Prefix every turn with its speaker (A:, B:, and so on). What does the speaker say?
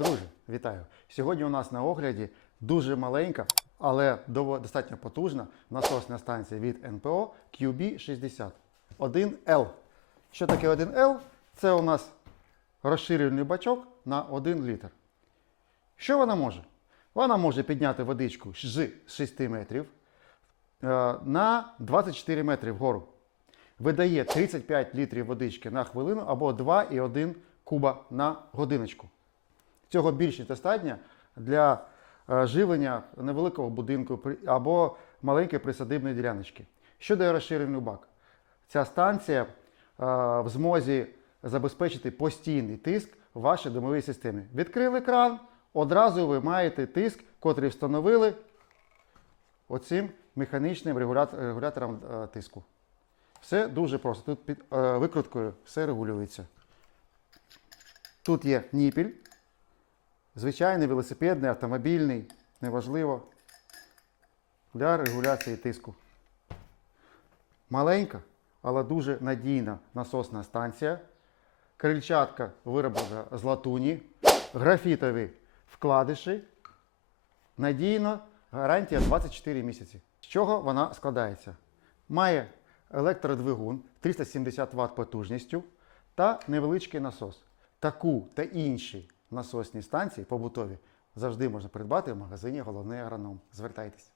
A: Друзі, вітаю! Сьогодні у нас на огляді дуже маленька, але достатньо потужна насосна станція від НПО QB60 1L. Що таке 1L? Це у нас розширений бачок на 1 літр. Що вона може? Вона може підняти водичку з 6 метрів е, на 24 метри вгору. Видає 35 літрів водички на хвилину або 2,1 куба на годиночку. Цього більше достатньо для е, живлення невеликого будинку або маленької присадибної діляночки. Що дає розширений бак? Ця станція е, в змозі забезпечити постійний тиск в вашій домовій системі. Відкрили кран, одразу ви маєте тиск, котрий встановили оцим механічним регулятором е, тиску. Все дуже просто. Тут під викруткою все регулюється. Тут є ніпіль. Звичайний велосипедний, автомобільний, неважливо. Для регуляції тиску. Маленька, але дуже надійна насосна станція. Крильчатка вироблена з латуні, графітові вкладиші. Надійно, гарантія 24 місяці. З чого вона складається? Має електродвигун 370 Вт потужністю та невеличкий насос. Таку та інші насосні станції побутові завжди можна придбати в магазині Головний агроном. Звертайтесь.